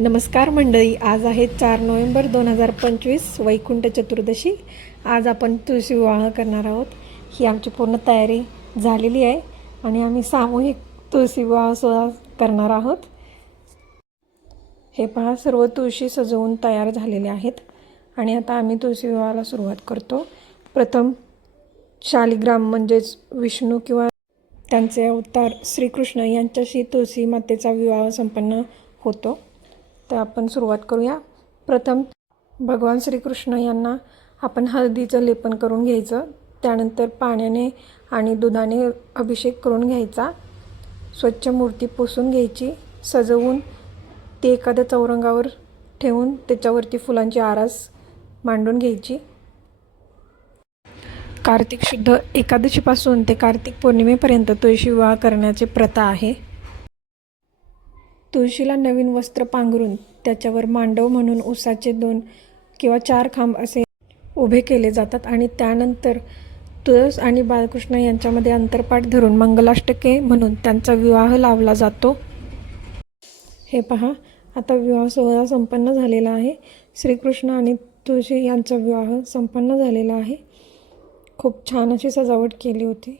नमस्कार मंडळी आज आहे चार नोव्हेंबर दोन हजार पंचवीस वैकुंठ चतुर्दशी. आज आपण तुळशी विवाह करणार आहोत. ही आमची पूर्ण तयारी झालेली आहे आणि आम्ही सामूहिक तुळशी विवाह सोहळा करणार आहोत. हे पहा सर्व तुळशी सजवून तयार झालेले आहेत आणि आता आम्ही तुळशी विवाहाला सुरुवात करतो. प्रथम शालिग्राम म्हणजेच विष्णू किंवा त्यांचे अवतार श्रीकृष्ण यांच्याशी तुळशी मातेचा विवाह संपन्न होतो. तर आपण सुरुवात करूया. प्रथम भगवान श्रीकृष्ण यांना आपण हळदीचं लेपन करून घ्यायचं. त्यानंतर पाण्याने आणि दुधाने अभिषेक करून घ्यायचा. स्वच्छ मूर्ती पुसून घ्यायची. सजवून ती एखाद्या चौरंगावर ठेवून त्याच्यावरती फुलांची आरास मांडून घ्यायची. कार्तिक शुद्ध एकादशीपासून ते कार्तिक पौर्णिमेपर्यंत तुळशी विवाह करण्याची प्रथा आहे. तुळशीला नवीन वस्त्र पांघरून त्याच्यावर मांडव म्हणून उसाचे दोन किंवा चार खांब असे उभे केले जातात आणि त्यानंतर तुळस आणि बाळकृष्ण यांच्यामध्ये अंतरपाठ धरून मंगलाष्टके म्हणून त्यांचा विवाह लावला जातो. हे पहा आता विवाह सोहळा संपन्न झालेला आहे. श्रीकृष्ण आणि तुळशी यांचा विवाह संपन्न झालेला आहे. खूप छान अशी सजावट केली होती.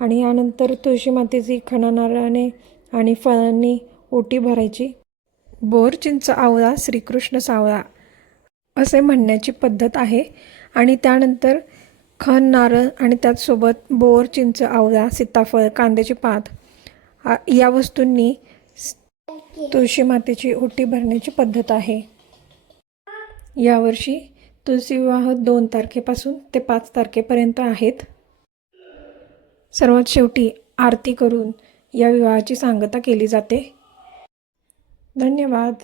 आणि यानंतर तुळशी मातेची खणानारळाने आणि फळांनी ओटी भरायची. बोर चिंच आवळा श्रीकृष्ण सावळा असे म्हणण्याची पद्धत आहे आणि त्यानंतर खण नारळ आणि त्याचसोबत बोर चिंच आवळा सीताफळ कांद्याची पात या वस्तूंनी तुळशी मातेची ओटी भरण्याची पद्धत आहे. यावर्षी तुलसी विवाह दोन तारखेपासून ते पाच तारखेपर्यंत आहेत. सर्वात शेवटी आरती करून या विवाहाची सांगता केली जाते. धन्यवाद.